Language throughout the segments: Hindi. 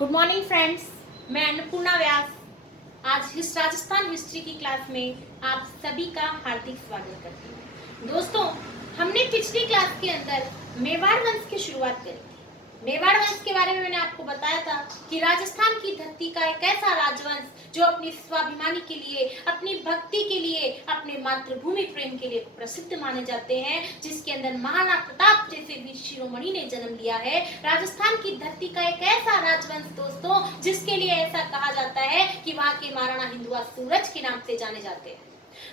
गुड मॉर्निंग फ्रेंड्स, मैं अन्नपूर्णा व्यास आज राजस्थान हिस्ट्री की क्लास में आप सभी का हार्दिक स्वागत करती हूँ। दोस्तों, हमने पिछली क्लास के अंदर मेवाड़ वंश की शुरुआत करी थी। मेवाड़ वंश के बारे में मैंने आपको बताया था कि राजस्थान की धरती का एक ऐसा राजवंश जो अपनी स्वाभिमानी के लिए, अपनी भक्ति के लिए, अपने मातृभूमि प्रेम के लिए प्रसिद्ध माने जाते हैं, जिसके अंदर महाराणा प्रताप जैसे वीर शिरोमणि ने जन्म लिया है। राजस्थान की धरती का एक ऐसा राजवंश दोस्तों, जिसके लिए ऐसा कहा जाता है कि वहाँ के महाराणा हिंदुआ सूरज के नाम से जाने जाते हैं।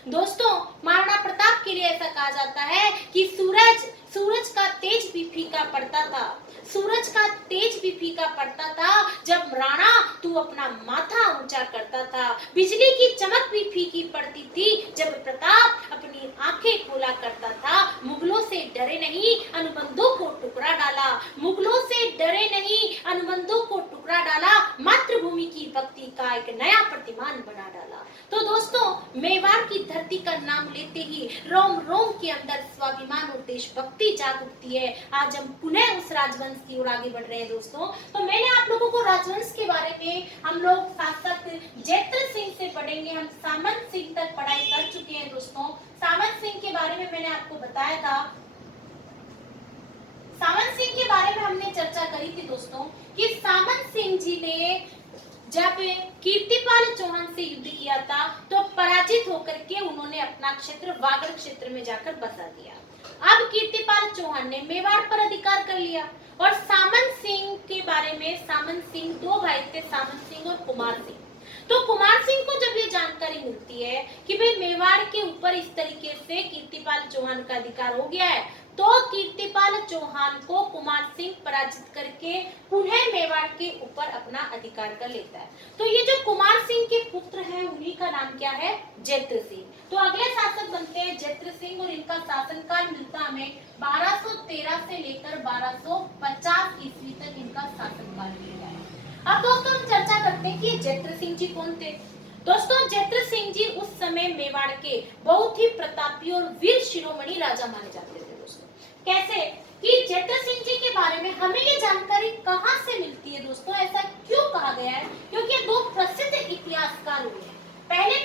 दोस्तों, महाराणा प्रताप के लिए ऐसा कहा जाता है कि सूरज का तेज भी फीका पड़ता था। सूरज का तेज भी फीका पड़ता था जब राणा तू अपना माथा ऊंचा करता था। बिजली की चमक भी फीकी पड़ती थी जब प्रताप अपनी आंखें खोला करता था। मुगलों से डरे नहीं, अनुबंधों को टुकड़ा डाला। मुगलों से डरे नहीं, अनुबंधों को टुकड़ा डाला। मातृभूमि की भक्ति का एक नया प्रतिमान बना डाला। तो दोस्तों, मेवाड़ की धरती का नाम लेते ही रोम रोम के अंदर स्वाभिमान और देशभक्ति जाग उठती है। आज हम पुनः उस राजवंश की ओर आगे बढ़ रहे हैं दोस्तों। तो मैंने आप लोगों को राजवंश के बारे में हम लोग साथ साथ जैत्र सिंह से पढ़ेंगे। हम सामंत सिंह तक पढ़ाई कर चुके हैं दोस्तों। सामंत सिंह के बारे में मैंने आपको बताया था। सामंत सिंह के बारे में हमने चर्चा करी थी दोस्तों कि सामंत सिंह जी ने जब कीर्तिपाल चौहान से युद्ध किया था तो पराजित होकर के उन्होंने अपना क्षेत्र वागड़ क्षेत्र में जाकर बसा दिया। अब कीर्तिपाल चौहान ने मेवाड़ पर अधिकार कर लिया। और सामंत सिंह के बारे में, सामंत सिंह दो भाई थे, सामंत सिंह और कुमार सिंह। तो कुमार सिंह को जब ये जानकारी मिलती है कि भाई मेवाड़ के ऊपर इस तरीके से कीर्तिपाल चौहान का अधिकार हो गया है, तो कीर्तिपाल चौहान को कुमार सिंह पराजित करके पुनः मेवाड़ के ऊपर अपना अधिकार कर लेता है। तो ये जो कुमार सिंह के पुत्र हैं, उन्हीं का नाम क्या है? जैत्र सिंह। तो अगले शासक बनते हैं जैत्र सिंह और इनका शासनकाल मिलता हमें 1213 से लेकर 1250 ईस्वी तक इनका शासनकाल मिलता है। अब दोस्तों हम चर्चा करते हैं कि जैत्र सिंह जी कौन थे। दोस्तों, जैत्र सिंह जी उस समय मेवाड़ के बहुत ही प्रतापी और वीर शिरोमणि राजा माने जाते थे। कैसे कि जैत्र सिंह जी के बारे में हमें ये जानकारी कहां से मिलती है दोस्तों? ऐसा क्यों कहा गया है? क्योंकि दो प्रसिद्ध इतिहासकार हुए हैं। पहले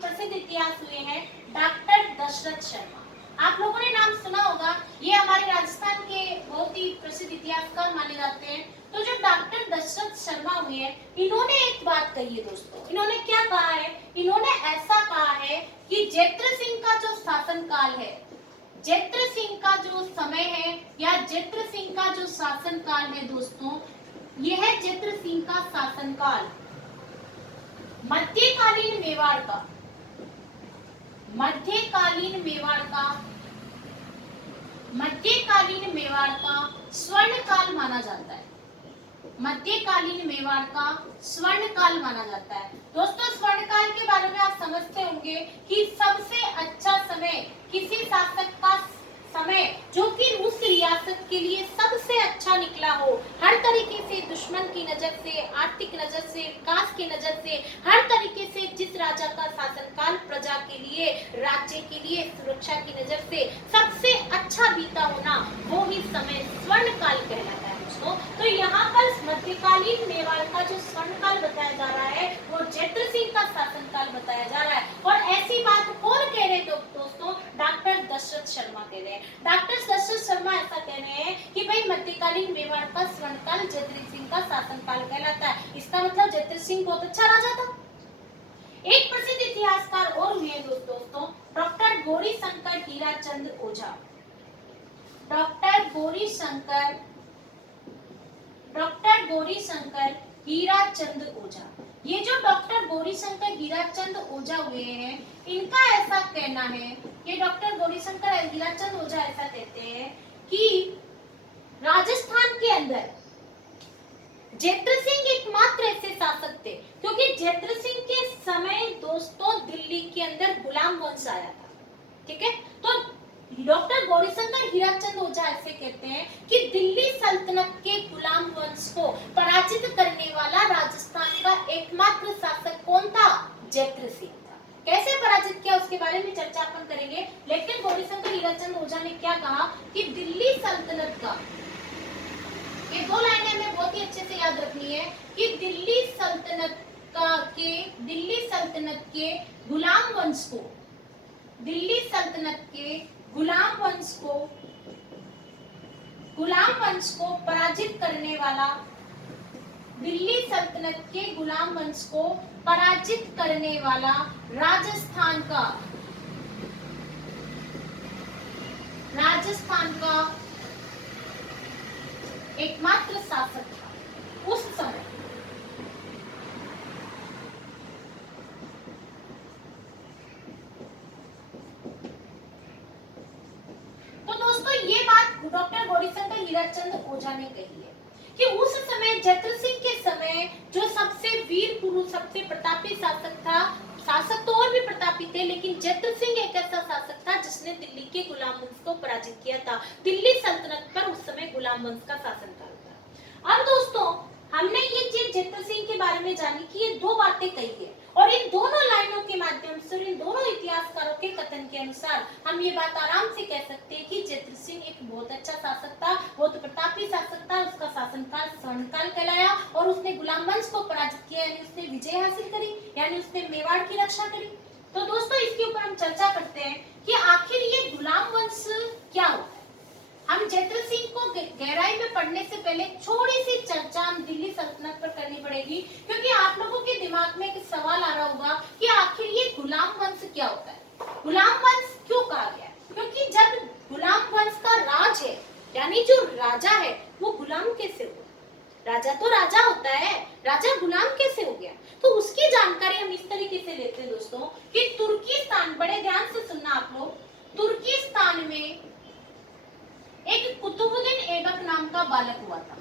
प्रसिद्ध इतिहास हुए हैं डॉक्टर दशरथ शर्मा। आप लोगों ने नाम सुना होगा, ये हमारे राजस्थान के बहुत ही प्रसिद्ध इतिहासकार माने जाते हैं। तो जो डॉक्टर दशरथ शर्मा हुए हैं, इन्होंने एक बात कही है दोस्तों। इन्होंने क्या कहा है? इन्होंने ऐसा कहा है कि जैत्र सिंह का जो शासनकाल है, जैत्र सिंह का जो समय है या जैत्र सिंह का जो शासनकाल है दोस्तों, यह है जैत्र सिंह का शासनकाल मध्यकालीन मेवाड़ का, मध्यकालीन मेवाड़ का स्वर्ण काल माना जाता है। मध्यकालीन मेवाड़ का स्वर्ण काल माना जाता है। दोस्तों, स्वर्ण काल के बारे में आप समझते होंगे कि सबसे अच्छा समय, किसी शासक का समय जो कि उस रियासत के लिए सबसे अच्छा निकला हो, हर तरीके से, दुश्मन की नजर से, आर्थिक नजर से, विकास की नजर से, हर तरीके से जिस राजा का शासनकाल प्रजा के लिए, राज्य के लिए, सुरक्षा की नजर से सबसे अच्छा बीता होना, वो ही समय स्वर्ण काल कहलाता है दोस्तों। तो यहाँ पर मध्यकालीन मेवाड़ का जो स्वर्ण काल बताया जा रहा है, वो जैत्र सिंह का शासनकाल बताया जा रहा है। और ऐसी बात कौन कह रहे हैं दोस्तों? डॉक्टर दशरथ शर्मा कह रहे हैं। डॉक्टर दशरथ शर्मा ऐसा कह रहे हैं कि भाई मध्यकालीन मेवाड़ का स्वर्णकाल जैत्र सिंह का शासनकाल कहलाता है। इसका मतलब जैत्र सिंह बहुत अच्छा राजा था। एक प्रसिद्ध इतिहासकार और हुए दोस्तों, डॉक्टर गौरीशंकर हीराचंद ओझा। डॉक्टर गौरीशंकर हीराचंद ओझा। ये जो डॉक्टर गौरीशंकर हीराचंद ओझा हुए हैं, इनका ऐसा कहना है, ये डॉक्टर गौरीशंकर हीराचंद ओझा ऐसा कहते हैं कि राजस्थान के अंदर जैत्र सिंह एकमात्र ऐसे शासक थे, क्योंकि जैत्र सिंह के समय दोस्तों दिल्ली के अंदर गुलाम वंश आया था। ठीक है, तो डॉक्टर गौरीशंकर हीराचंद ओझा ऐसे कहते हैं कि दिल्ली सल्तनत के गुलाम वंश को पराजित करने वाला राजस्थान का एकमात्र शासक कौन था? जैत्र सिंह था। कैसे पराजित किया उसके बारे में चर्चा अपन करेंगे, लेकिन गौरीशंकर हीराचंद ओझा ने क्या कहा कि दिल्ली सल्तनत का, ये दो लाइनें हमें बहुत ही अच्छे से याद रखनी है कि दिल्ली सल्तनत के गुलाम वंश को, दिल्ली सल्तनत के गुलाम वंश को पराजित करने वाला, दिल्ली सल्तनत के गुलाम वंश को पराजित करने वाला राजस्थान का एकमात्र शासक था उस समय। तो दोस्तों ये बात डॉक्टर गौरीशंकर हीराचंद ओझा ने कही है कि उस समय जत्र सिंह के समय जो सबसे वीर पुरुष, सबसे प्रतापी शासक था, शासक तो और भी प्रतापी थे, लेकिन जत्र सिंह एक ऐसा शासक था जिसने दिल्ली के गुलाम वंश को पराजित किया था। दिल्ली सल्तनत पर उस समय गुलाम वंश का शासनकाल था। अब दोस्तों हमने ये चीज जत्र सिंह के बारे में जानी कि ये दो बातें कही है, और इन दोनों लाइनों के माध्यम से, इन दोनों इतिहासकारों के कथन के अनुसार हम ये बात आराम से कह सकते हैं कि जत्र सिंह एक बहुत अच्छा शासक था, बहुत प्रतापी शासक था। उसका शासनकाल स्वर्णकाल कहलाया और उसने गुलाम वंश को पराजित किया, यानी उसने विजय हासिल करी, यानी उसने मेवाड़ की रक्षा करी। तो दोस्तों इसके ऊपर हम चर्चा करते हैं कि आखिर ये गुलाम वंश क्या होता है। हम जत्र सिंह को गहराई में पढ़ने से पहले थोड़ी सी चर्चा हम दिल्ली सल्तनत पर करनी पड़ेगी, क्योंकि आप लोगों के दिमाग में एक सवाल आ रहा होगा कि आखिर ये गुलाम वंश क्या होता है, गुलाम वंश क्यों कहा गया है? क्योंकि जब गुलाम वंश का राज है, यानी जो राजा है वो गुलाम कैसे हुआ? राजा तो राजा होता है, राजा गुलाम कैसे हो गया? तो उसकी जानकारी हम इस तरीके से लेते हैं दोस्तों कि तुर्किस्तान, बड़े ध्यान से सुनना आप लोग, तुर्किस्तान में एक कुतुबुद्दीन ऐबक नाम का बालक हुआ था।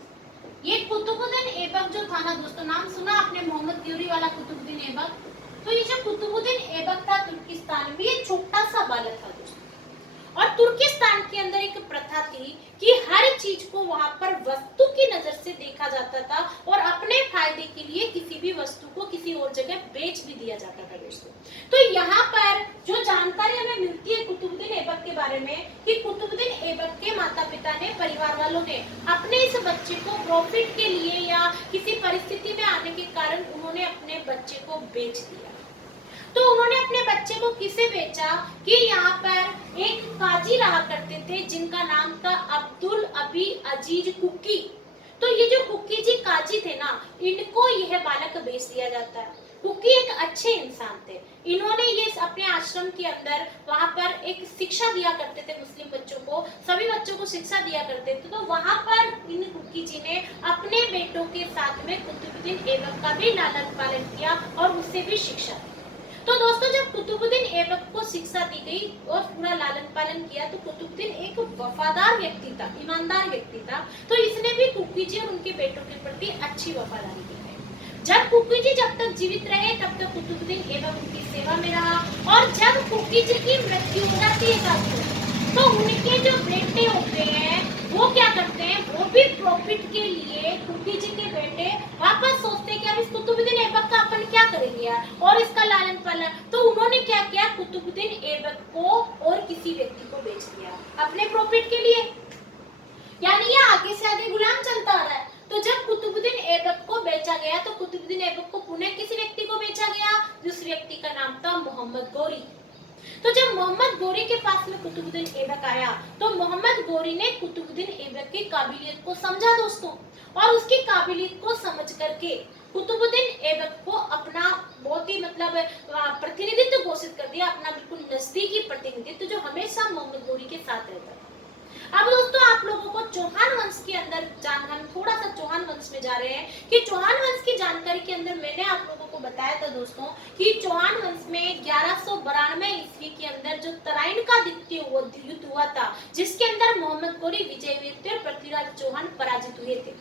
ये कुतुबुद्दीन ऐबक जो था ना दोस्तों, नाम सुना आपने मोहम्मद ग्योरी वाला कुतुबुद्दीन ऐबक? तो ये जो कुतुबुद्दीन ऐबक था तुर्किस्तान में, ये छोटा सा बालक था दोस्तों। और तुर्किस्तान के अंदर एक प्रथा थी कि हर चीज को वहां पर वस्तु की नजर से देखा जाता था और अपने फायदे के लिए किसी भी वस्तु को किसी और जगह बेच भी दिया जाता था दोस्तों। तो यहाँ पर जो जानकारी हमें मिलती है कुतुबुद्दीन ऐबक के बारे में कि कुतुबुद्दीन ऐबक के माता पिता ने, परिवार वालों ने अपने इस बच्चे को प्रॉफिट के लिए या किसी परिस्थिति में आने के कारण उन्होंने अपने बच्चे को बेच दिया। तो उन्होंने अपने बच्चे को किसे बेचा कि यहाँ पर एक काजी रहा करते थे जिनका नाम था अब्दुल अबी अजीज कुकी। तो ये जो कुकी जी काजी थे ना, इनको यह बालक बेच दिया जाता है। कुकी एक अच्छे इंसान थे, इन्होंने ये अपने आश्रम के अंदर वहां पर एक शिक्षा दिया करते थे मुस्लिम बच्चों को, सभी बच्चों को शिक्षा दिया करते थे। तो वहां पर इन कुकी जी ने अपने बेटों के साथ में कुतुबुद्दीन ऐबक का भी लालन पालन किया और उससे भी शिक्षा दी। तो दोस्तों जब कुतुबुद्दीन ऐबक को शिक्षा दी गई और पूरा लालन पालन किया, तो कुतुबुद्दीन एक वफादार व्यक्ति था, ईमानदार व्यक्ति था। तो इसने भी कुकी जी और उनके बेटों के प्रति अच्छी वफादारी की। जब कुकी जी जब तक जीवित रहे तब तक कुतुबुद्दीन ऐबक उनकी सेवा में रहा, और जब कुकी जी की मृत्यु हो जाती है तो उनके जो बेटे होते हैं वो क्या करते हैं, वो भी प्रॉफिट के लिए कुकी जी के बेटे वापस सोचते हैं कि अब इस कुतुबुद्दीन ऐबक का अपन क्या करेंगे यार, और इसका लालन पालन। तो उन्होंने क्या किया, कुतुबुद्दीन ऐबक को और किसी व्यक्ति को बेच दिया अपने प्रॉफिट के लिए, यानी ये आगे से आगे गुलाम चलता आ रहा है। तो जब कुतुबुद्दीन ऐबक को बेचा गया तो कुतुबुद्दीन ऐबक को पुनः किसी व्यक्ति को बेचा गया, जिस व्यक्ति का नाम था मोहम्मद गोरी। तो जब मोहम्मद गोरी के पास में कुतुबुद्दीन ऐबक आया तो मोहम्मद गोरी ने कुतुबुद्दीन ऐबक की काबिलियत को समझा दोस्तों, और उसकी काबिलियत को समझ करके कुतुबुद्दीन ऐबक को अपना बहुत ही प्रतिनिधित्व घोषित कर दिया, अपना बिल्कुल नजदीकी प्रतिनिधित्व जो हमेशा मोहम्मद गोरी के साथ रहता था। अब दोस्तों आप लोगों को चौहान वंश के अंदर हम थोड़ा सा चौहान वंश में जा रहे हैं कि चौहान वंश की जानकारी के अंदर मैंने आप लोगों को बताया था दोस्तों कि चौहान वंश में 1192 ईस्वी के अंदर जो तराइन का द्वितीय युद्ध हुआ था, जिसके अंदर मोहम्मद गोरी विजय हुए थे और पृथ्वीराज चौहान पराजित हुए थे।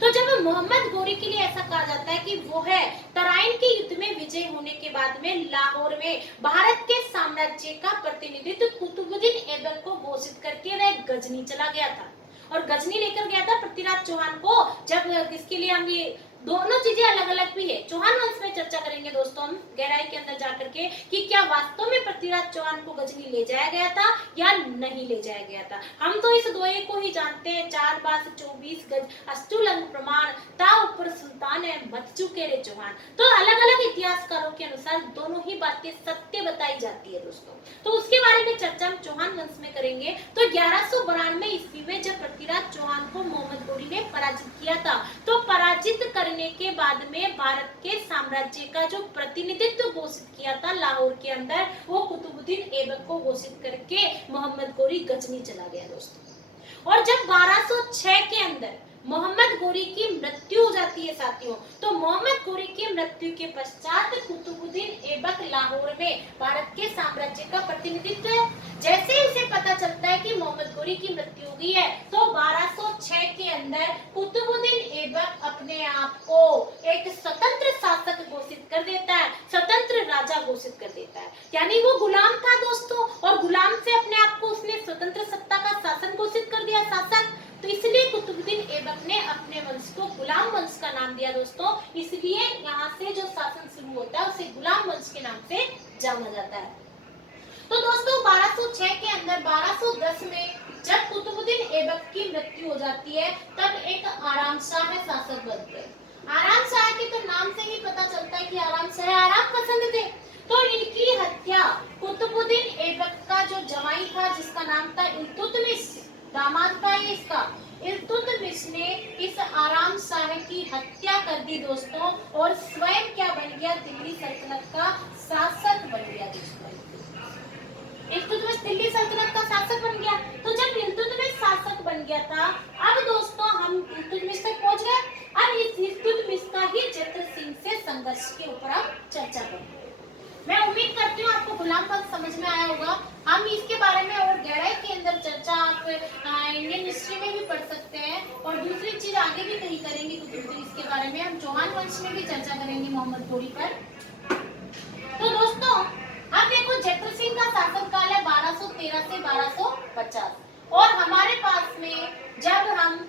तो जब मोहम्मद गोरी के लिए ऐसा कहा जाता है कि वो है तराइन के युद्ध में विजय होने के बाद में लाहौर में भारत के साम्राज्य का प्रतिनिधित्व कुतुबुद्दीन ऐबक को घोषित करके वह गजनी चला गया था, और गजनी लेकर गया था पृथ्वीराज चौहान को। जब इसके लिए हम ये दोनों चीजें अलग अलग भी है। चौहान वंश में चर्चा करेंगे दोस्तों हम गहराई के अंदर जाकर के कि क्या वास्तव में पृथ्वीराज चौहान को गजनी ले जाया गया था या नहीं ले जाया गया था। हम तो इस दोहे को ही जानते हैं, 4 बास 24 गज अष्टुलंग प्रमाण ता ऊपर सुल्तान है मत चुके रे चौहान। तो अलग अलग इतिहासकारों के अनुसार दोनों ही बातें सत्य बताई जाती है दोस्तों। तो उसके बारे में चर्चा हम चौहान वंश में करेंगे। तो 1192 ईस्वी में जब पृथ्वीराज चौहान को मोहम्मद गोरी ने पराजित किया था, तो पराजित करने के बाद में भारत के साम्राज्य का जो प्रतिनिधित्व घोषित किया था लाहौर के अंदर, वो कुतुबुद्दीन ऐबक को घोषित करके मोहम्मद गोरी गजनी चला गया दोस्तों। और जब 1206 के अंदर मोहम्मद गोरी की मृत्यु हो जाती है साथियों, तो मोहम्मद गोरी की मृत्यु के पश्चात कुतुबुद्दीन ऐबक लाहौर में भारत के साम्राज्य का प्रतिनिधित्व, जैसे ही उसे पता चलता है कि मोहम्मद गोरी की मृत्यु हो गई है, तो 1206 के अंदर कुतुबुद्दीन ऐबक अपने आप को एक स्वतंत्र शासक घोषित कर देता है, स्वतंत्र राजा घोषित कर देता है। यानी वो गुलाम था दोस्तों, और गुलाम से अपने आप को उसने स्वतंत्र सत्ता का शासन घोषित कर दिया, शासक। तो इसलिए कुतुबुद्दीन ऐबक ने अपने वंश को गुलाम वंश का नाम दिया दोस्तों। इसलिए यहाँ से जो शासन शुरू होता है उसे गुलाम वंश के नाम से जाना जाता है। तो दोस्तों 1206 के अंदर 1210 में जब कुतुबुद्दीन ऐबक की मृत्यु हो जाती है, तब एक आराम शाह शासक बनते हैं। आराम शाह के तो नाम से ही पता चलता है कि आराम शाह आराम पसंद थे। तो इनकी हत्या कुतुबुद्दीन ऐबक का जो जमाई था, जिसका नाम था इल्तुतमिश, दामाद था इसका, इल्तुतमिश ने इस आराम शाह की हत्या कर दी दोस्तों, और स्वयं क्या बन गया, दिल्ली सल्तनत का शासक बन गया दोस्तों। इल्तुतमिश दिल्ली सल्तनत का शासक बन गया। तो जब इल्तुतमिश शासक बन गया था, अब दोस्तों हम इल्तुतमिश तक पहुंच गए। अब इस इल्तुतमिश का ही जत्र सिंह से संघर्ष के ऊपर हम चर्चा करेंगे। मैं उम्मीद करती हूँ आपको गुलाम वंश समझ में आया होगा। हम इसके बारे में और गहराई के अंदर चर्चा आप इंडियन हिस्ट्री में भी पढ़ सकते हैं, और दूसरी चीज आगे भी कहीं करेंगे कुतुबुद्दीन इसके बारे में। हम चौहान वंश में भी चर्चा करेंगे मोहम्मद गोरी पर। तो दोस्तों अब देखो जत्र सिंह का शासनकाल है 1213 से 1250, और हमारे पास में जब हम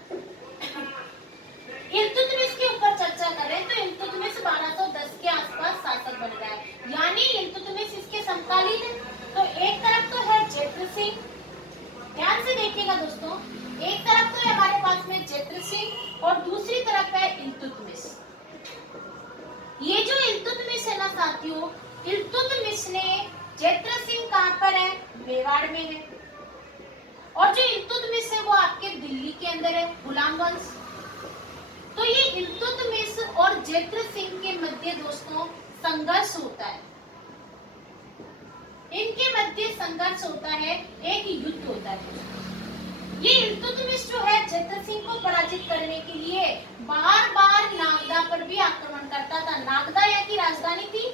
इल्तुतमिश के ऊपर चर्चा करें तो इल्तुतमिश 1210 के आसपास शासक बन गया है, यानी इल्तुतमिश इसके समकालीन है। तो एक तरफ तो है जत्र सिंह, ध्यान से देखिएगा दोस्तों, एक तरफ तो है हमारे पास में जत्र सिंह और दूसरी तरफ है इल्तुतमिश। ये जो इल्तुतमिश है ना साथियों, इल्तुतमिश ने जत्र सिंह कहां पर है, मेवाड़ में है, और जो इल्तुतमिश है वो आपके दिल्ली के अंदर है, गुलाम वंश। तो ये इल्तुतमिश और जत्र सिंह के मध्य दोस्तों संघर्ष होता है, इनके मध्य संघर्ष होता है, एक युद्ध होता है। ये इल्तुतमिश जो है जत्र सिंह को पराजित करने के लिए बार बार नागदा पर भी आक्रमण करता था। नागदा यहाँ की राजधानी थी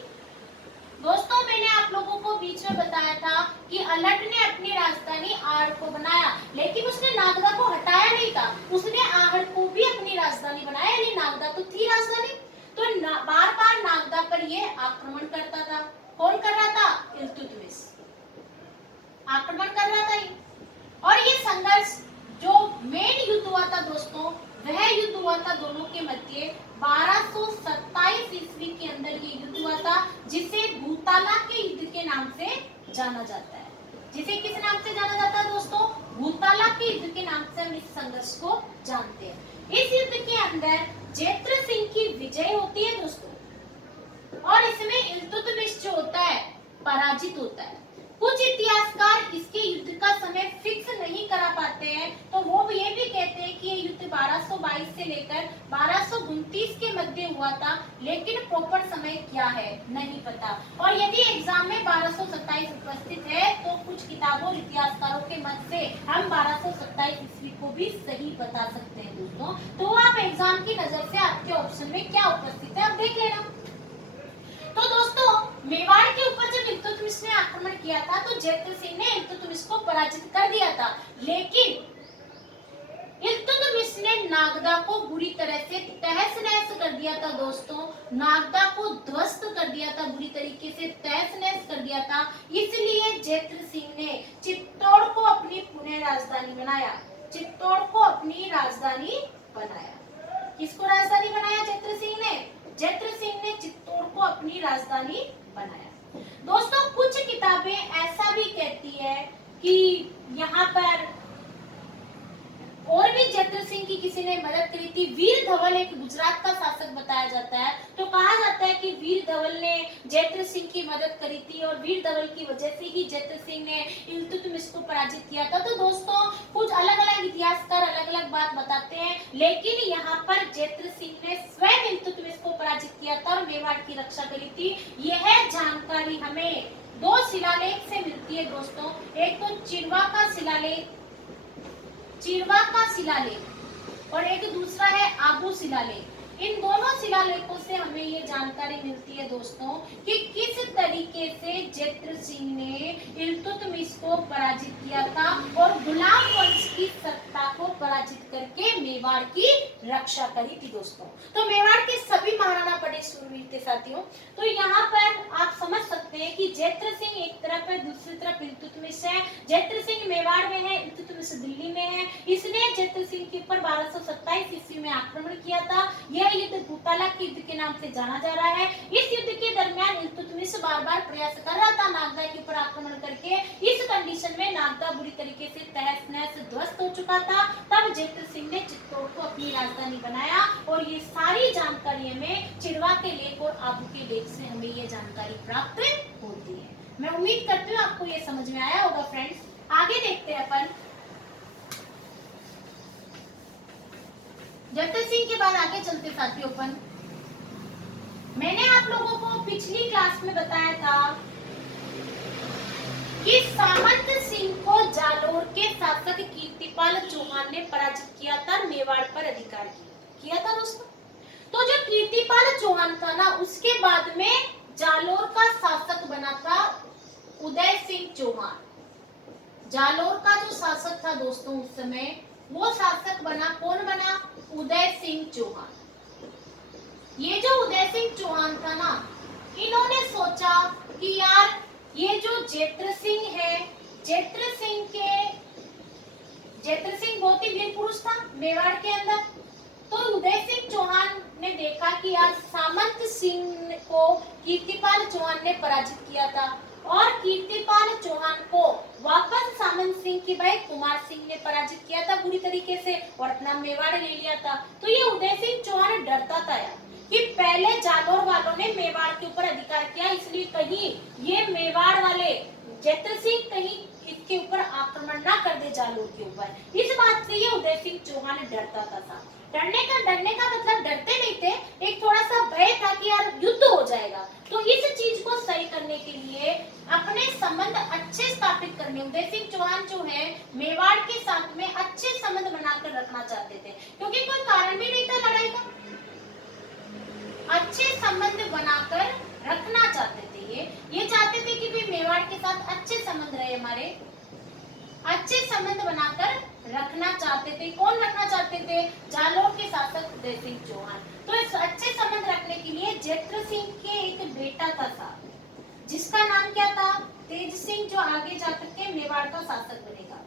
दोस्तों। मैंने आप लोगों को बीच में बताया था कि अलट ने अपनी राजधानी आहड़ को बनाया, लेकिन उसने नागदा को हटाया नहीं था, उसने आहड़ को भी अपनी राजधानी बनाया, यानी नागदा तो थी राजधानी। तो बार बार नागदा पर ये आक्रमण करता था। कौन कर रहा था, इल्तुतमिश आक्रमण कर रहा था ये। और ये संघर्ष जो मेन युद्ध हुआ था दोस्तों, वह युद्ध हुआ था दोनों के मध्य 1227 ईस्वी के अंदर ये युद्ध हुआ था, जिसे भूताला के युद्ध के नाम से जाना जाता है। जिसे किस नाम से जाना जाता है दोस्तों, भूताला के युद्ध के नाम से हम इस संघर्ष को जानते हैं। इस युद्ध के अंदर जत्र सिंह की विजय होती है दोस्तों, और इसमें इल्तुतमिश जो होता है पराजित होता है। कुछ इतिहासकार इसके युद्ध का समय फिक्स नहीं करा पाते हैं, तो वो ये भी कहते हैं कि ये युद्ध 1222 से लेकर 1229 के मध्य हुआ था, लेकिन प्रॉपर समय क्या है नहीं पता। और यदि एग्जाम में 1227 उपस्थित है तो कुछ किताबों और इतिहासकारों के मत से हम 1227 ईस्वी को भी सही बता सकते हैं दोस्तों। तो आप एग्जाम की नजर से आपके ऑप्शन में क्या उपस्थित है आप देख लेना। तो दोस्तों मेवाड़ के ऊपर जब इल्तुतमिश ने आक्रमण किया था, तो जत्र सिंह ने इल्तुतमिश को पराजित कर दिया था, लेकिन इल्तुतमिश ने नागदा को बुरी तरह से तहस नहस कर दिया था दोस्तों। नागदा को ध्वस्त कर दिया था, बुरी तरीके से तहस नहस कर दिया था। इसलिए जत्र सिंह ने चित्तौड़ को अपनी पुनः राजधानी बनाया, चित्तौड़ को अपनी राजधानी बनाया। किसको राजधानी बनाया जत्र सिंह राजधानी बनाया। दोस्तों कुछ किताबें ऐसा भी कहती है कि यहाँ पर और भी जयद्रथ सिंह की किसी ने मदद करी थी। वीर धवल एक गुजरात का शासक बताया जाता है, तो कहा जाता है कि वीर धवल ने जयद्रथ सिंह की मदद करी थी और वीर धवल की वजह से ही जयद्रथ सिंह ने इल्तुतमिश को पराजित किया था। तो दोस्तों कुछ अलग अलग इतिहासकार अलग अलग बात बताते हैं, लेकिन यहाँ पर जयद्रथ सिंह ने स्वयं इल्तुतमिश को पराजित किया था और मेवाड़ की रक्षा करी थी। यह जानकारी हमें दो शिलालेख से मिलती है दोस्तों। एक तो चिरवा का शिलालेख और एक दूसरा है आबू शिलालेख। इन दोनों शिलालेखों से हमें ये जानकारी मिलती है दोस्तों कि किस तरीके से जयद्रथ सिंह ने इल्तुतमिश को पराजित किया था और गुलाम वंश की सत्ता को पराजित करके मेवाड़ की रक्षा करी थी दोस्तों। तो मेवाड़ के सभी महाराणा प्रताप शूरवीर थे साथियों। तो यहाँ पर आप समझ सकते हैं कि जयद्रथ सिंह एक तरफ है, दूसरी तरफ इल्तुतमिश है। जयद्रथ सिंह मेवाड़ में है, इल्तुतमिश दिल्ली में है। इसने जयद्रथ सिंह के ऊपर 1227 ईस्वी में आक्रमण किया था। यह युद्ध भूताला के युद्ध के नाम से जाना जा रहा है। इस युद्ध के दरमियान इल्तुतमिश बार-बार प्रयास कर रहा था नागदा के ऊपर आक्रमण करके। इस कंडीशन में नागदा बुरी तरीके से तहस-नहस ध्वस्त हो चुका था। तब जयद्रथ सिंह ने चित्तौड़ को अपनी राजधानी बनाया और ये सारी जानकारी हमें चिरवा के लेख और आबू के लेख से हमें ये जानकारी प्राप्त होती है। मैं उम्मीद करती हूँ आपको ये समझ में आया होगा फ्रेंड्स। आगे देखते हैं अपन जयद्रथ सिंह के बाद आगे चलते साथियों अपन। मैंने आप लोगों को पिछली क्लास में बताया था कि सामंत सिंह को जालोर के शासक कीर्तिपाल चौहान ने पराजित किया था, मेवाड़ पर अधिकार किया था दोस्तों। तो जो कीर्तिपाल चौहान था ना, उसके बाद में जालोर का शासक बना था उदय सिंह चौहान। जालोर का जो शासक था दोस्तों उस समय, वो शासक बना, कौन बना? उदय सिंह चौहान। ये जो उदय सिंह चौहान था ना, इन्होंने सोचा कि यार ये जो जयद्रथ सिंह है, जयद्रथ सिंह बहुत ही वीर पुरुष था मेवाड़ के अंदर। तो उदय सिंह चौहान ने देखा कि यार सामंत सिंह को कीर्तिपाल चौहान ने पराजित किया था और कीर्तिपाल चौहान को वापस सामंत सिंह की भाई कुमार सिंह ने पराजित किया था बुरी तरीके से और अपना मेवाड़ ले लिया था। तो ये उदय सिंह चौहान डरता था यार कि पहले जालोर वालों ने मेवाड़ के ऊपर अधिकार किया, इसलिए कहीं ये मेवाड़ वाले जयद्रथ सिंह कहीं इसके ऊपर आक्रमण ना कर दे जालोर के ऊपर। इस बात से ये उदय सिंह चौहान डरता था। डरने का मतलब डरते नहीं थे, एक थोड़ा सा भय था कि यार युद्ध हो जाएगा। तो इस चीज को सही करने के लिए अपने संबंध अच्छे स्थापित करने उदय सिंह चौहान जो है मेवाड़ के साथ में अच्छे संबंध बनाकर रखना चाहते थे, क्योंकि कोई कारण भी नहीं था लड़ाई का। अच्छे संबंध बनाकर रखना चाहते थे। ये चाहते थे कि भाई मेवाड़ के साथ अच्छे संबंध रहे, हमारे अच्छे संबंध बनाकर रखना चाहते थे। कौन रखना चाहते थे? जालोर के शासक उदय सिंह चौहान। तो इस अच्छे संबंध रखने के लिए जयद्रथ सिंह के एक बेटा था साहब, जिसका नाम क्या था? तेज सिंह, जो आगे जाकर के मेवाड़ का शासक बनेगा।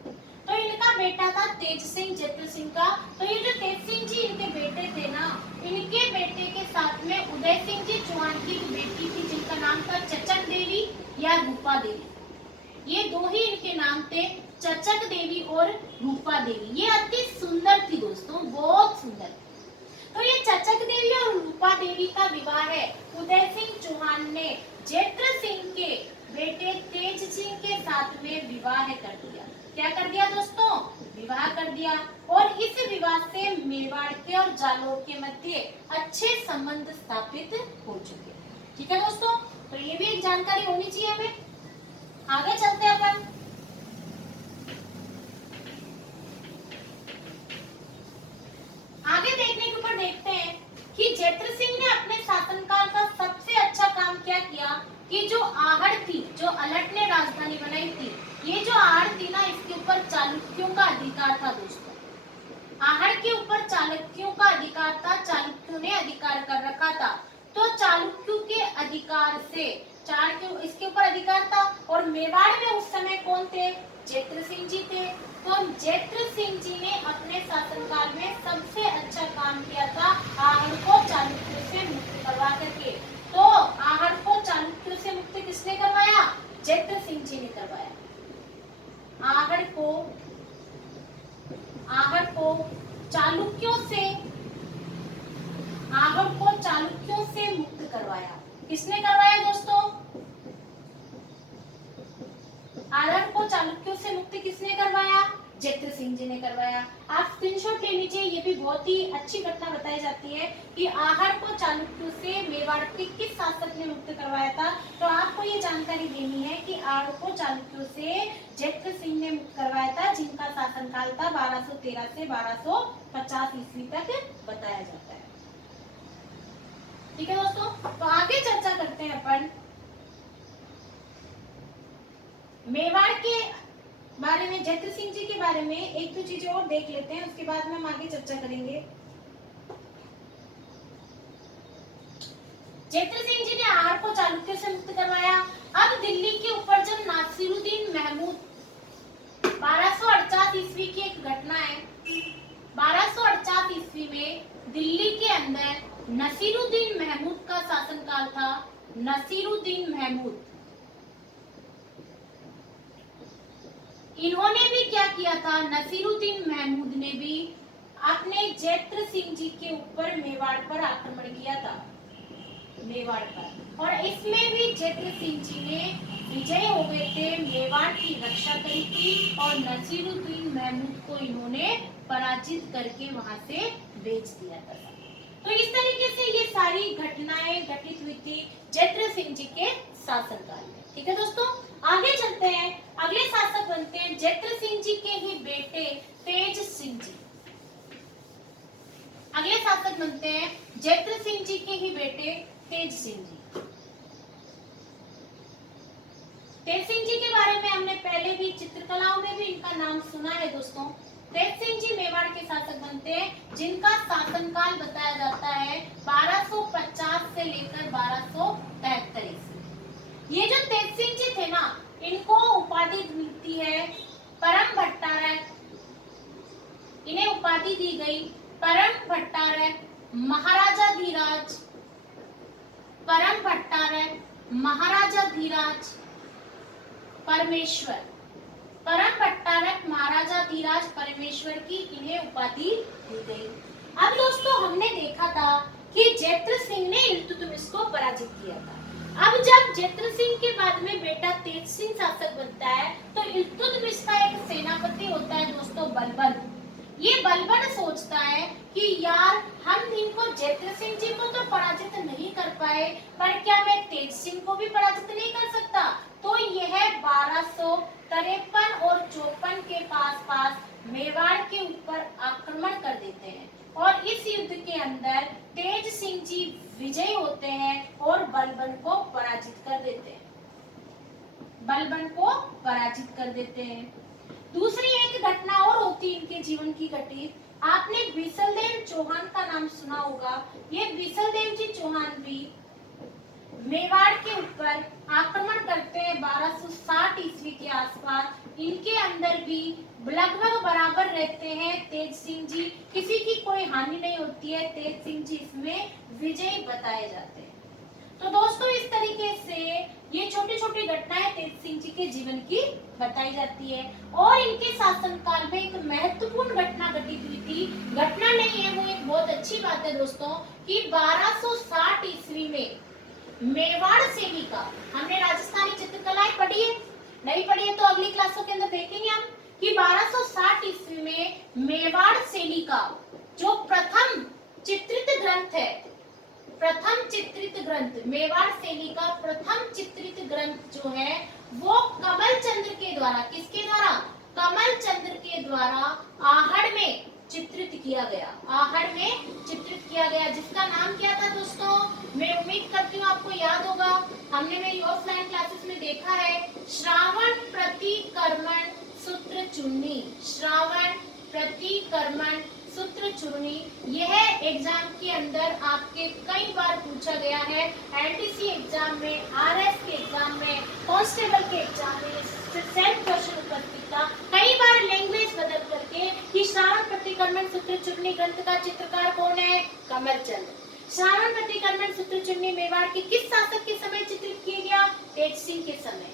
तो इनका बेटा था तेज सिंह, जयद्रथ सिंह का। तो ये जो तेज सिंह जी इनके बेटे थे ना, इनके बेटे के साथ में उदय सिंह जी चौहान की एक बेटी थी जिनका नाम था चचक देवी या रूपा देवी। ये दो ही इनके नाम थे, चचक देवी और रूपा देवी। ये अति सुंदर थी दोस्तों, बहुत सुंदर। तो ये चचक देवी और रूपा देवी का विवाह है उदय सिंह चौहान ने जयद्रथ सिंह के बेटे तेज सिंह के साथ में विवाह कर दिया। क्या कर दिया दोस्तों? विवाह कर दिया। और इस विवाह से मेवाड़ के और जालोर के मध्य अच्छे संबंध स्थापित हो चुके। ठीक है दोस्तों, तो ये भी एक जानकारी होनी चाहिए हमें। आगे चलते हैं अपन। आगे देखने के ऊपर देखते हैं कि जयद्रथ सिंह ने अपने शासनकाल का सबसे अच्छा काम क्या किया कि जो आहड़ थी, जो अलट ने राजधानी बनाई थी, ये जो आहड़ थी ना, इसके ऊपर चालुक्यों का अधिकार था दोस्तों। आहड़ के ऊपर चालुक्यों का अधिकार था, चालुक्यों ने अधिकार कर रखा था। तो चालुक्यों के अधिकार से इसके ऊपर अधिकार था। और मेवाड़ में उस समय कौन थे? जयद्रथ सिंह जी थे। तो जयद्रथ सिंह जी ने अपने शासनकाल में सबसे अच्छा काम किया था आहड़ को चालुक्यों से मुक्त करवा करके। तो आहड़ को चालुक्यों करवाया। किसने करवाया दोस्तों? आरआर को चालुक्यों से मुक्त किसने करवाया? जैत्र सिंह जी ने करवाया। आप स्क्रीनशॉट ले लीजिए, ये भी बहुत ही अच्छी घटना बताई जाती है कि आहार को चालुक्यों से मेवाड़ के किस शासक ने मुक्त करवाया था। तो आपको ये जानकारी देनी है कि आहार को चालुक्यों से जैत्र सिंह ने मुक्त करवाया था, जिनका शासनकाल था 1213 से 1250 ईस्वी तक बताया जाता है। ठीक है दोस्तों, तो आगे चर्चा करते हैं अपन मेवाड़ के बारे में, जैत्र सिंह जी के बारे में एक दो चीजें और देख लेते हैं, उसके बाद में हम आगे चर्चा करेंगे। जैत्र सिंह जी ने आहार को चालुक्य से मुक्त करवाया। अब दिल्ली के ऊपर जब नासिरुद्दीन महमूद 1248 ईस्वी की एक घटना है, 1248 ईस्वी में दिल्ली के अंदर नसीरुद्दीन महमूद का शासनकाल था। नसीरुद्दीन महमूद, इन्होंने भी क्या किया था? नसीरुद्दीन महमूद ने भी अपने जैत्र सिंह जी के ऊपर मेवाड़ पर आक्रमण किया था, मेवाड़ पर, और इसमें भी जैत्र सिंह जी ने विजय हो गए थे, मेवाड़ की रक्षा करी थी और नसीरुद्दीन महमूद को इन्होंने पराजित करके वहां से बेच दिया था। तो इस तरीके से ये सारी घटनाएं घटित हुई थी जैत्र सिंह जी के शासनकाल में। ठीक है दोस्तों, आगे चलते हैं। अगले शासक बनते हैं जैत्र सिंह जी के ही बेटे तेज सिंह जी। अगले शासक बनते हैं जैत्र सिंह जी के ही बेटे तेज सिंह जी। तेज सिंह जी के बारे में हमने पहले भी चित्रकलाओं में भी इनका नाम सुना है दोस्तों। तेज सिंह जी मेवाड़ के शासक बनते हैं, जिनका शासनकाल बताया जाता है 1250 से लेकर 1273 ईस्वी। ये जो तेज सिंह जी थे ना, इनको उपाधि मिलती है परम भट्टारक। इन्हें उपाधि दी गई परम भट्टारक, महाराजा धीराज, परम भट्टारक, महाराजा धीराज, परमेश्वर, परम भट्टारक, महाराजा धीराज, परमेश्वर की इन्हें उपाधि दी गई। अब दोस्तों हमने देखा था कि जैत्र सिंह ने इल्तुतमिश को पराजित किया था। अब जब जैत्र सिंह के बाद में बेटा तेज सिंह शासक बनता है, तो इल्तुतमिश का एक सेनापति होता है दोस्तों बलबन। ये बलबन सोचता है कि यार हम इनको जैत्र सिंह जी को तो पराजित नहीं कर पाए, पर क्या मैं तेज सिंह को भी पराजित नहीं कर सकता? तो यह 1253 और 54 के पास मेवाड़ के ऊपर आक्रमण कर देते हैं और इस युद्ध के अंदर तेज सिंह जी विजयी होते हैं और बलबन को पराजित कर देते हैं। बलबन को पराजित कर देते हैं। दूसरी एक घटना और होती इनके जीवन की घटित, आपने बिसलदेव चौहान का नाम सुना होगा। ये बिसलदेव जी चौहान भी मेवाड़ के ऊपर आक्रमण करते हैं 1260 ईस्वी के आसपास। इनके अंदर भी लगभग बराबर रहते हैं तेज सिंह जी, किसी की कोई हानि नहीं होती है, तेज सिंह जी इसमें विजयी बताए जाते हैं। तो दोस्तों इस तरीके से ये छोटी छोटी घटनाएं तेज सिंह जी के जीवन की बताई जाती है। और इनके शासनकाल में एक महत्वपूर्ण घटना घटित हुई थी, घटना नहीं है वो एक बहुत अच्छी बात है दोस्तों, कि 1260 ईस्वी में मेवाड़ सेविका, हमने राजस्थानी चित्रकलाएं पढ़ी है, नहीं पढ़ी है तो अगली क्लासों के अंदर देखेंगे हम कि 1260 ईस्वी में मेवाड़ सेविका जो प्रथम चित्रित ग्रंथ है, प्रथम चित्रित ग्रंथ मेवाड़ सेविका प्रथम चित्रित ग्रंथ जो है वो कमल चंद्र के द्वारा, किसके द्वारा? कमल चंद्र के द्वारा आहड़ में चित्रित किया गया, आहड़ में चित्रित किया गया, जिसका नाम क्या था दोस्तों? मैं उम्मीद करती हूँ आपको याद होगा, हमने मेरी ऑफलाइन क्लासेस में देखा है, श्रावण प्रतिकर्मण सूत्र चूर्णी, श्रावण प्रतिकर्मण सूत्र चूर्णी। यह एग्जाम के अंदर आपके कई बार पूछा गया है, एलटीसी एग्जाम में, आरएस के एग्जाम में, कांस्टेबल के एग्जाम में सेल्फ क्वेश्चन उपस्थित था कई बार लैंग्वेज बदल करके कि श्रावण प्रतिकर्मण सूत्र चूर्णी ग्रंथ का चित्रकार कौन है? कमल चंद्र। श्रावण प्रतिकर्मण सूत्र चूर्णी मेवाड़ के किस शासक के समय चित्रित किया गया? तेज सिंह के समय।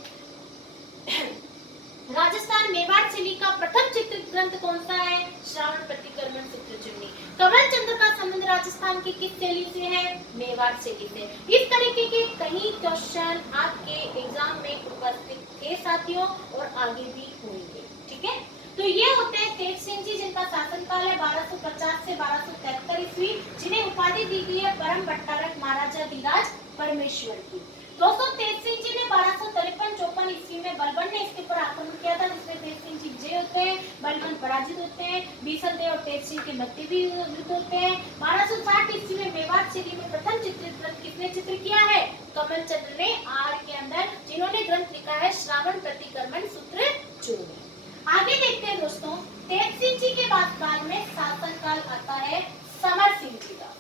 राजस्थान मेवाड़ शैली का प्रथम चित्रित ग्रंथ कौन सा है? श्रावण प्रतिक्रमण सूत्रचूर्णी। कमल चंद्र का संबंध राजस्थान की किस शैली से है? मेवाड़ शैली से। इस तरीके के कई क्वेश्चन आपके एग्जाम में उपस्थित थे साथियों, और आगे भी होंगे। ठीक है, तो ये होते हैं तेज सिंह जी, जिनका शासनकाल है 1250 से 1273 ईस्वी, जिन्हें उपाधि दी गई है परम भट्टारक महाराजा धीराज परमेश्वर की। दोस्तों तेज सिंह जी ने 1253-54 ईस्वी में बलबन ने इसके ऊपर आक्रमण किया था, जिसमें तेज सिंह जी विजय होते हैं, बलबन पराजित होते हैं, बीसलदेव और तेज सिंह के मध्य भी युद्ध होते हैं। 1260 ईस्वी में मेवाड़ शैली में प्रथम चित्रित ग्रंथ किसने चित्र किया है? कमल चंद्र ने आर के अंदर, जिन्होंने ग्रंथ लिखा है श्रावण प्रतिक्रमण सूत्रचूर्णी। आगे देखते हैं दोस्तों, तेज सिंह जी के बाद में शासनकाल आता है समर सिंह जी का।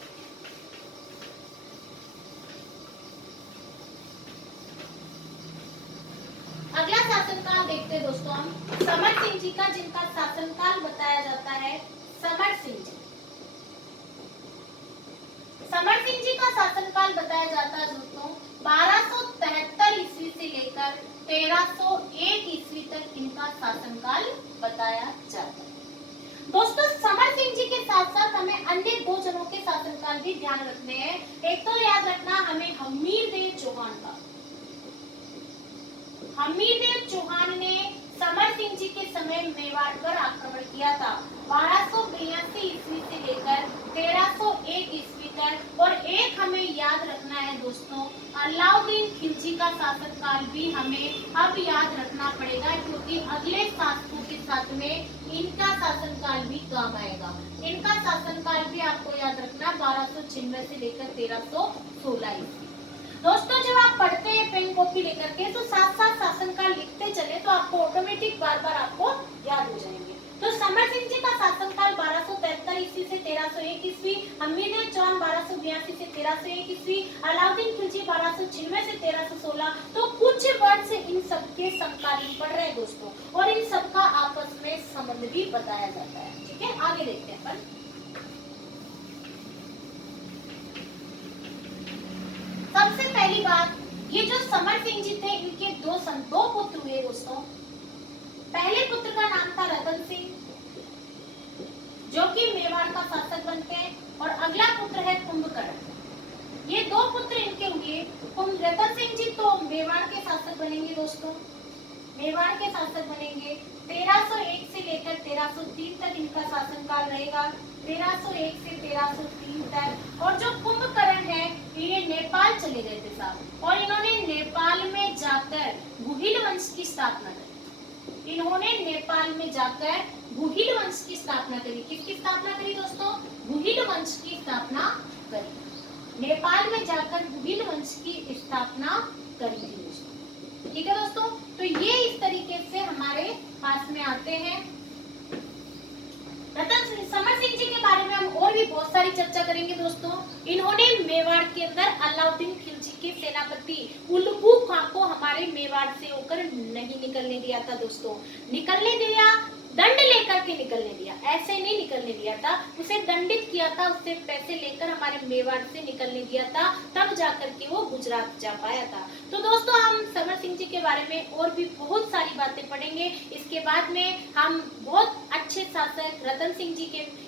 अगला शासनकाल देखते हैं दोस्तों हम समर सिंह जी का, जिनका शासनकाल बताया जाता है समर सिंह जी। समर सिंह जी का शासनकाल बताया जाता है दोस्तों 1273 ईस्वी से लेकर 1301 ईस्वी तक इनका शासनकाल बताया जाता है। दोस्तों समर सिंह जी के साथ साथ हमें अन्य दो जनों के शासनकाल भी ध्यान रखने हैं। एक तो याद रखना हमें हमीरदेव चौहान का। हमीरदेव चौहान ने समर सिंह जी के समय मेवाड़ पर आक्रमण किया था 1282 ईस्वी से लेकर 1301 ईस्वी तक। और एक हमें याद रखना है दोस्तों, अलाउद्दीन खिलजी का शासनकाल भी हमें अब याद रखना पड़ेगा, क्योंकि अगले शासकों के साथ में इनका शासनकाल भी काम आएगा। इनका शासनकाल भी आपको याद रखना 1296 से लेकर 1316 ईस्वी। दोस्तों जब आप पढ़ते हैं पेन कॉपी लेकर के, तो साथ साथ शासनकाल लिखते चले तो आपको ऑटोमेटिक बार बार आपको याद हो जाएंगे। तो समर सिंह जी का शासनकाल 1273 ईस्वी से 1301 ईस्वी, हमीरदेव चौहान 1282 से 1301 ईस्वी, अलाउद्दीन खिलजी 1296 से 1316। तो कुछ वर्ड से इन सबके समकालीन पढ़ रहे हैं दोस्तों, और इन सबका आपस में संबंध भी बताया जाता है। ठीक है, आगे देखते हैं अपन। सबसे पहली बात, ये जो समर सिंह जी थे, इनके दो पुत्र हुए दोस्तों। पहले पुत्र का नाम था रतन सिंह, जो कि मेवाड़ का शासक बनते हैं, और अगला पुत्र है कुंभकर्ण। ये दो पुत्र इनके हुए। रतन सिंह जी तो मेवाड़ के शासक बनेंगे दोस्तों, मेवाड़ के शासक बनेंगे। 1301 से लेकर 1303 तक इनका शासनकाल रहेगा, 1301 से 1303 तक। और जो कुंभकर्ण है, ये नेपाल चले गए थे साहब, और इन्होंने नेपाल में जाकर गुहिल वंश की स्थापना करी। इन्होंने नेपाल में जाकर गुहिल वंश की स्थापना करी। किसकी स्थापना करी दोस्तों? गुहिल वंश की स्थापना करी। नेपाल में जाकर गुहिल वंश की स्थापना करी थी दोस्तों। ठीक है दोस्तों, तो ये इस तरीके से हमारे पास में आते हैं। समर सिंह जी के बारे में हम और भी बहुत सारी चर्चा करेंगे दोस्तों। इन्होंने मेवाड़ के अंदर अलाउद्दीन खिलजी के सेनापति उल्लू खां को हमारे मेवाड़ से होकर नहीं निकलने दिया था दोस्तों। निकलने दिया, दंड लेकर के निकलने दिया, ऐसे नहीं निकलने दिया था, उसे दंडित किया था, उससे पैसे लेकर हमारे मेवाड़ से निकलने दिया था, तब जाकर के वो गुजरात जा पाया था। तो दोस्तों हम समर सिंह जी के बारे में और भी बहुत सारी बातें पढ़ेंगे। इसके बाद में हम बहुत अच्छे शासक रतन सिंह जी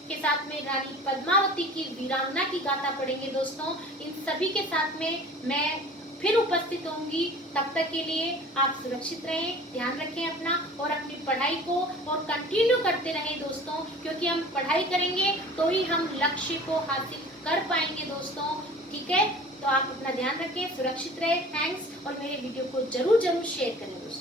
के साथ में रानी पद्मावती की वीरांगना की गाथा पढ़ेंगे दोस्तों। इन सभी के साथ में मैं फिर उपस्थित होंगी। तब तक के लिए आप सुरक्षित रहें, ध्यान रखें अपना, और अपनी पढ़ाई को और कंटिन्यू करते रहें दोस्तों, क्योंकि हम पढ़ाई करेंगे तो ही हम लक्ष्य को हासिल कर पाएंगे दोस्तों। ठीक है, तो आप अपना ध्यान रखें, सुरक्षित रहें। थैंक्स, और मेरे वीडियो को जरूर शेयर करें दोस्तों।